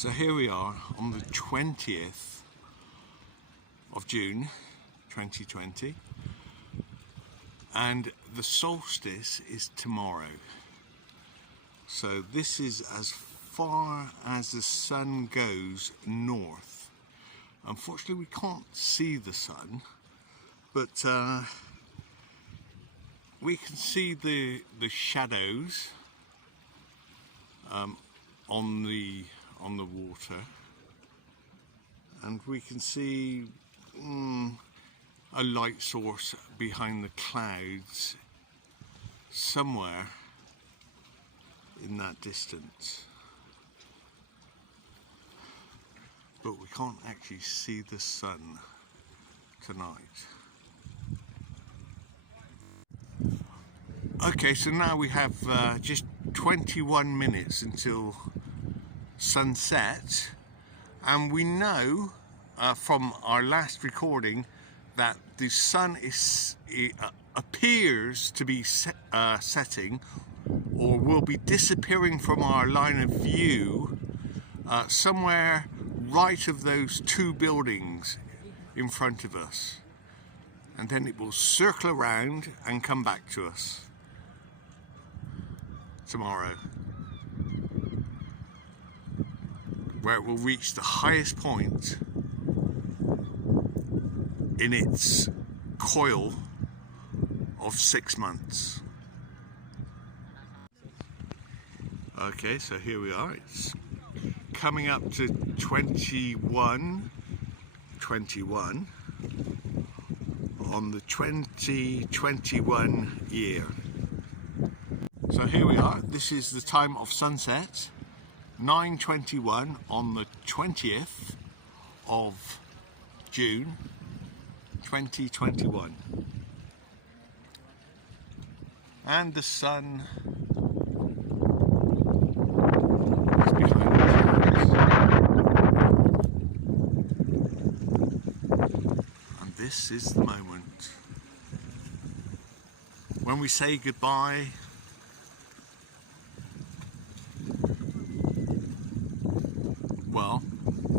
So here we are on the 20th of June 2020, and the solstice is tomorrow. So this is as far as the sun goes north. Unfortunately we can't see the sun, but we can see the shadows on the water, and we can see a light source behind the clouds somewhere in that distance, but we can't actually see the sun tonight. Okay, so now we have just 21 minutes until sunset, and we know from our last recording that the sun appears to be setting, or will be disappearing from our line of view somewhere right of those two buildings in front of us, and then it will circle around and come back to us tomorrow, where it will reach the highest point in its coil of 6 months. Okay, so here we are. It's coming up to 21 on the 2021 year. So here we are. This is the time of sunset, 9:21 on the 20th of June 2021, and the sun is behind the clouds, and this is the moment when we say goodbye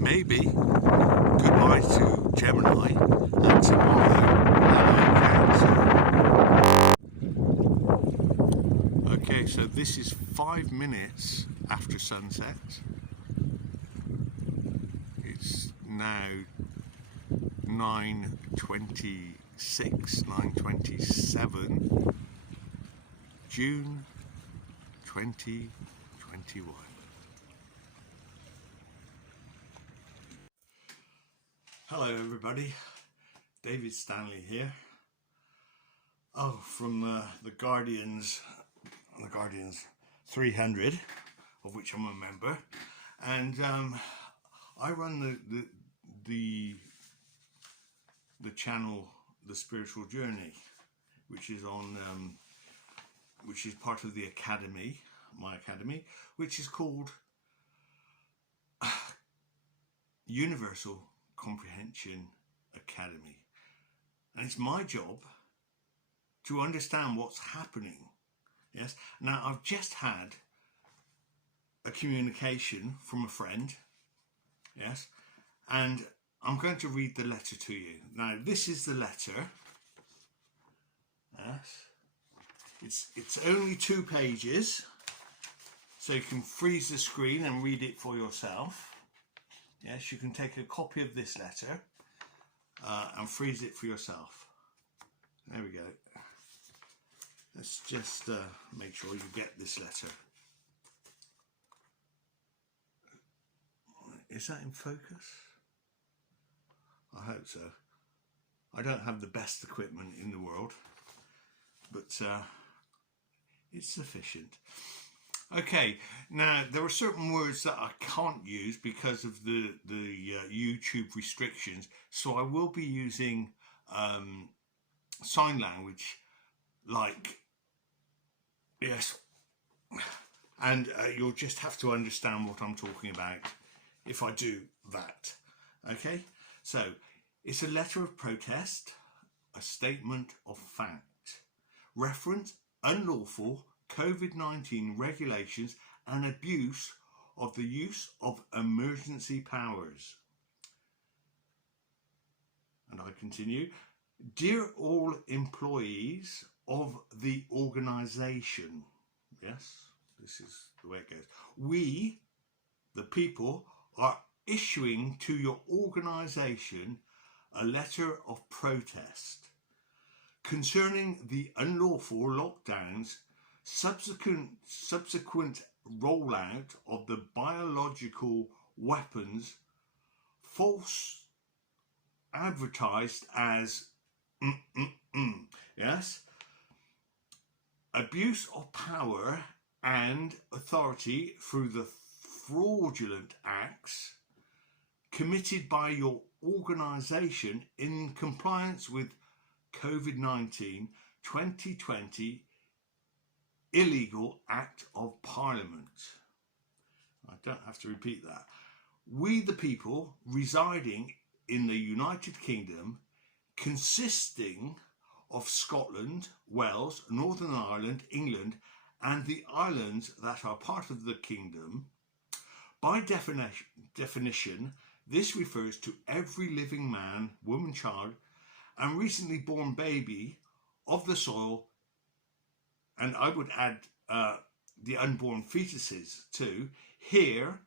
maybe goodbye to Gemini, and tomorrow Cancer. Okay, so this is 5 minutes after sunset. It's now 9:26, 9:27, June 2021. Hello everybody, David Stanley here. From the Guardians 300, of which I'm a member, and I run the channel The Spiritual Journey, which is on which is part of the academy, my academy, which is called Universal Comprehension Academy, and it's my job to understand what's happening. Yes, now I've just had a communication from a friend, yes, and I'm going to read the letter to you. Now this is the letter. Yes, it's only 2 pages, so you can freeze the screen and read it for yourself. Yes, you can take a copy of this letter and freeze it for yourself. There we go. Let's just make sure you get this letter. Is that in focus? I hope so. I don't have the best equipment in the world, but it's sufficient. Okay, now there are certain words that I can't use because of the YouTube restrictions, so I will be using sign language, like, yes, and you'll just have to understand what I'm talking about if I do that. Okay, so it's a letter of protest, a statement of fact, reference unlawful COVID-19 regulations and abuse of the use of emergency powers. And I continue. Dear all employees of the organisation, yes, this is the way it goes. We, the people, are issuing to your organisation a letter of protest concerning the unlawful lockdowns, subsequent rollout of the biological weapons, false advertised as yes, abuse of power and authority through the fraudulent acts committed by your organisation in compliance with COVID-19 2020 illegal act of Parliament. I don't have to repeat that. We the people residing in the United Kingdom, consisting of Scotland, Wales, Northern Ireland, England and the islands that are part of the kingdom, by definition, this refers to every living man, woman, child and recently born baby of the soil, and I would add the unborn fetuses too, here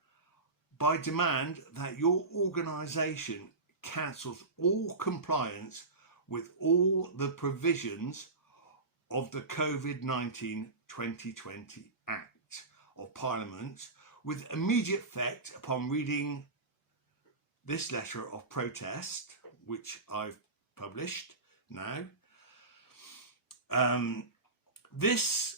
by demand that your organisation cancels all compliance with all the provisions of the COVID-19 2020 Act of Parliament with immediate effect upon reading this letter of protest, which I've published now. This,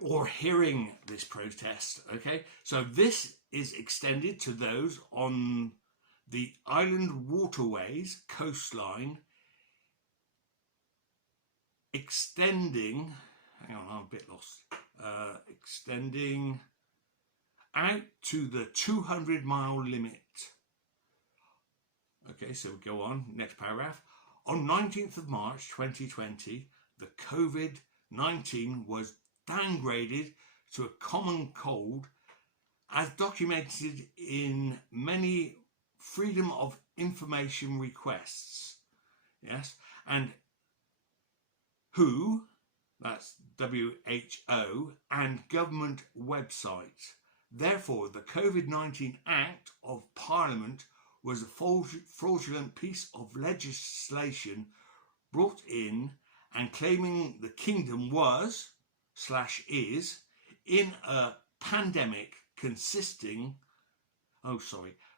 or hearing this protest, okay, so this is extended to those on the island waterways, coastline, extending, hang on, I'm a bit lost, extending out to the 200-mile limit. Okay, so we go on, next paragraph. On 19th of March 2020, the COVID-19 was downgraded to a common cold as documented in many freedom of information requests. Yes, and WHO, that's WHO, and government websites. Therefore, the COVID-19 Act of Parliament was a fraudulent piece of legislation brought in and claiming the kingdom was / is in a pandemic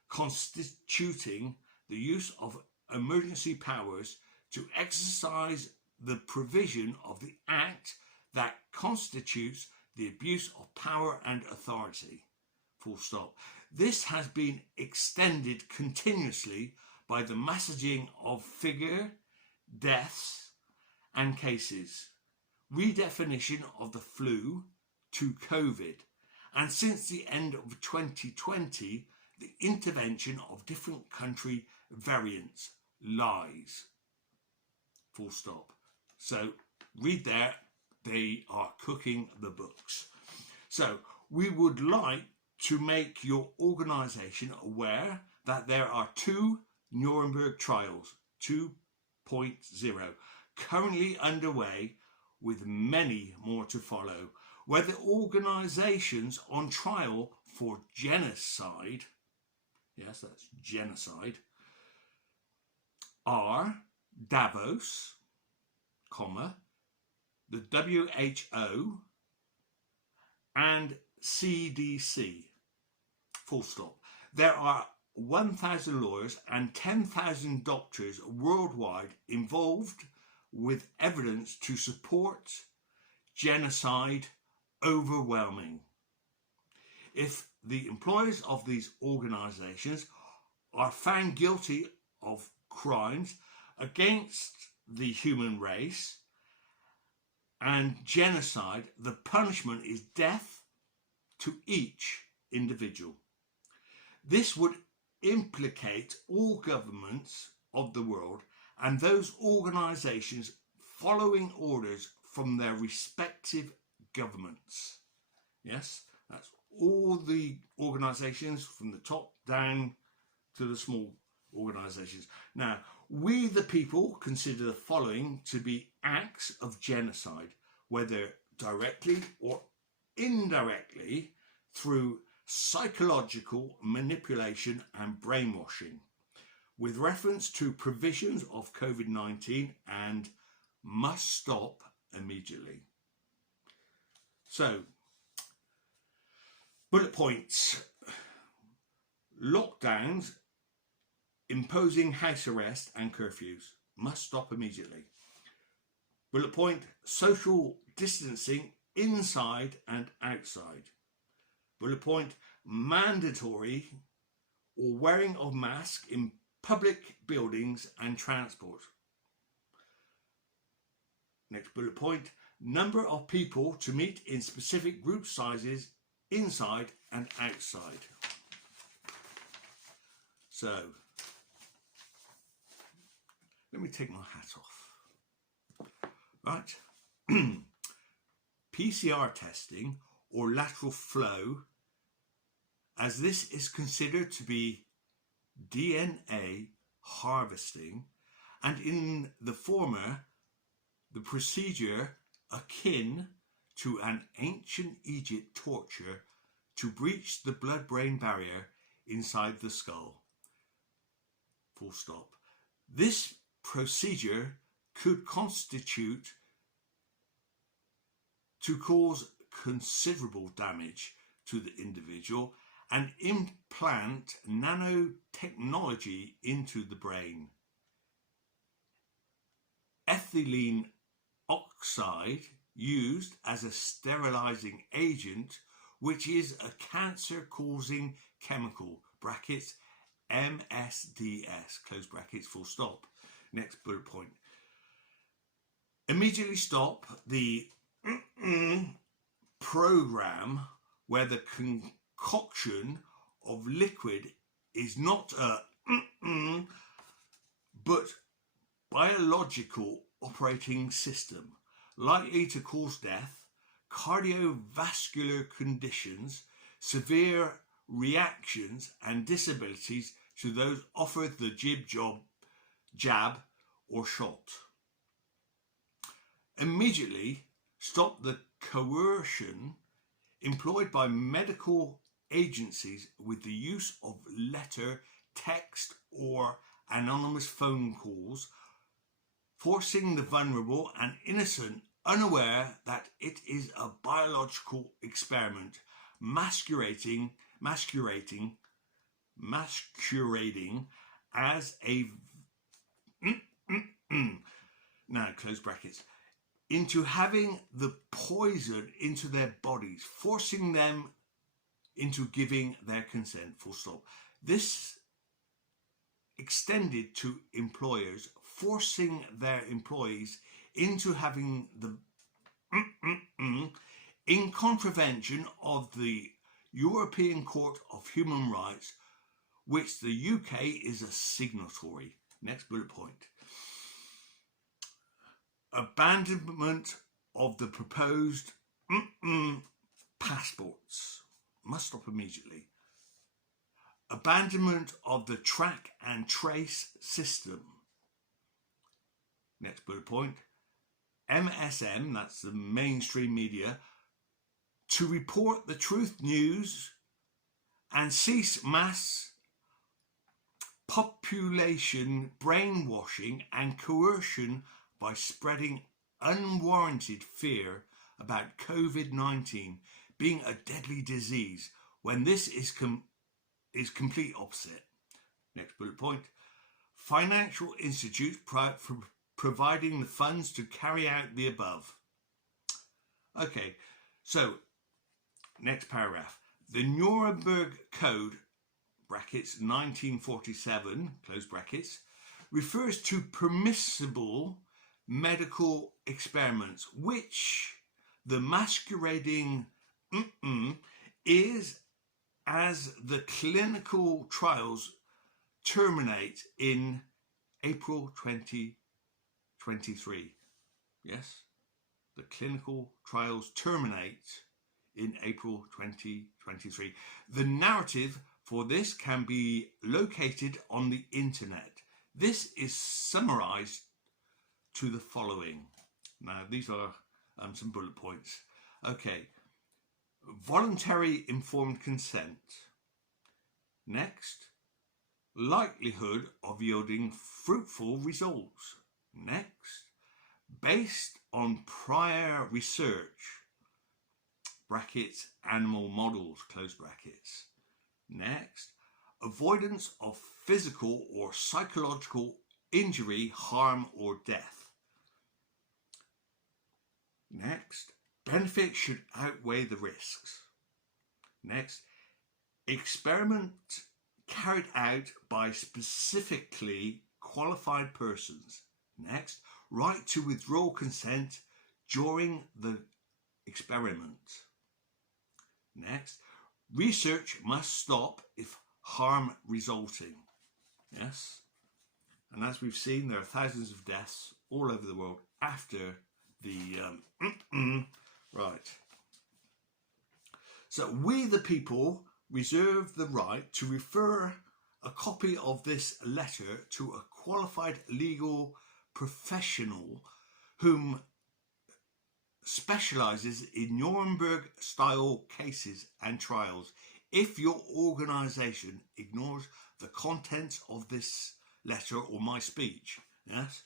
constituting the use of emergency powers to exercise the provision of the act that constitutes the abuse of power and authority. Full stop. This has been extended continuously by the messaging of figure, deaths and cases, redefinition of the flu to COVID, and since the end of 2020, the intervention of different country variants, lies. Full stop. So read there, they are cooking the books. So we would like to make your organisation aware that there are 2 Nuremberg trials 2.0 currently underway, with many more to follow, where the organisations on trial for genocide, yes, that's genocide, are Davos, the WHO and CDC, full stop. There are 1,000 lawyers and 10,000 doctors worldwide involved with evidence to support genocide overwhelming. If the employees of these organisations are found guilty of crimes against the human race and genocide, the punishment is death to each individual. This would implicate all governments of the world and those organisations following orders from their respective governments. Yes, that's all the organisations from the top down to the small organisations. Now, we the people consider the following to be acts of genocide, whether directly or indirectly through psychological manipulation and brainwashing, with reference to provisions of COVID-19 and must stop immediately. So, bullet points. Lockdowns, imposing house arrest and curfews must stop immediately. Bullet point, social distancing inside and outside. Bullet point, mandatory or wearing of masks in public buildings and transport. Next bullet point, number of people to meet in specific group sizes inside and outside. So, let me take my hat off. Right. PCR testing or lateral flow, as this is considered to be DNA harvesting, and in the former, the procedure akin to an ancient Egypt torture to breach the blood-brain barrier inside the skull. Full stop. This procedure could constitute to cause considerable damage to the individual and implant nanotechnology into the brain. Ethylene oxide used as a sterilizing agent, which is a cancer-causing chemical, brackets MSDS, close brackets, full stop. Next bullet point. Immediately stop the program where the concoction of liquid is not a but biological operating system likely to cause death, cardiovascular conditions, severe reactions and disabilities to those offered the jab or shot. Immediately stop the coercion employed by medical agencies with the use of letter, text or anonymous phone calls, forcing the vulnerable and innocent unaware that it is a biological experiment masquerading as a now close brackets into having the poison into their bodies, forcing them into giving their consent, full stop. This extended to employers forcing their employees into having the in contravention of the European Court of Human Rights, which the UK is a signatory. Next bullet point. Abandonment of the proposed passports must stop immediately. Abandonment of the track and trace system. Next bullet point. MSM, that's the mainstream media, to report the truth news and cease mass population brainwashing and coercion by spreading unwarranted fear about COVID-19 being a deadly disease when this is complete opposite. Next bullet point. Financial institutes providing the funds to carry out the above. Okay, so next paragraph. The Nuremberg Code, brackets 1947, close brackets, refers to permissible medical experiments, which the masquerading is as the clinical trials terminate in April 2023. Yes, the clinical trials terminate in April 2023. The narrative for this can be located on the internet. This is summarized to the following. Now, these are some bullet points. Okay. Voluntary informed consent. Next. Likelihood of yielding fruitful results. Next. Based on prior research. Brackets, animal models, close brackets. Next, avoidance of physical or psychological injury, harm, or death. Next, benefits should outweigh the risks. Next, experiment carried out by specifically qualified persons. Next, right to withdraw consent during the experiment. Next, research must stop if harm resulting. Yes. And as we've seen, there are thousands of deaths all over the world after the right. So we the people reserve the right to refer a copy of this letter to a qualified legal professional whom specializes in Nuremberg style cases and trials if your organization ignores the contents of this letter or my speech, yes,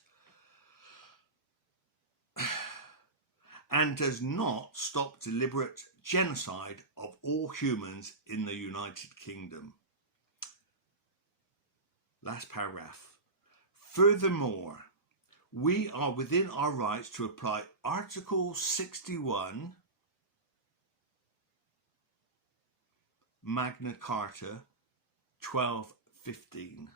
and does not stop deliberate genocide of all humans in the United Kingdom. Last paragraph. Furthermore, we are within our rights to apply Article 61 Magna Carta 1215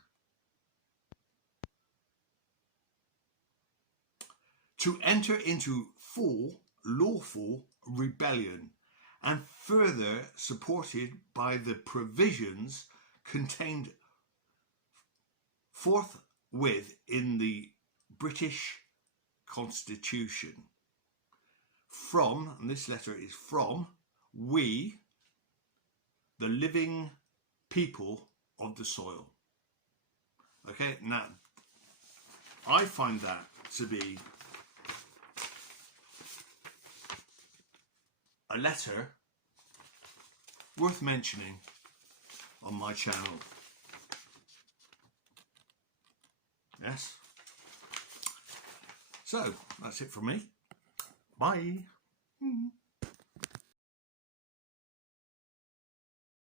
to enter into full lawful rebellion, and further supported by the provisions contained forthwith in the British Constitution. From, and this letter is from, we, the living people of the soil. Okay, now, I find that to be a letter worth mentioning on my channel. Yes. So, that's it from me. Bye.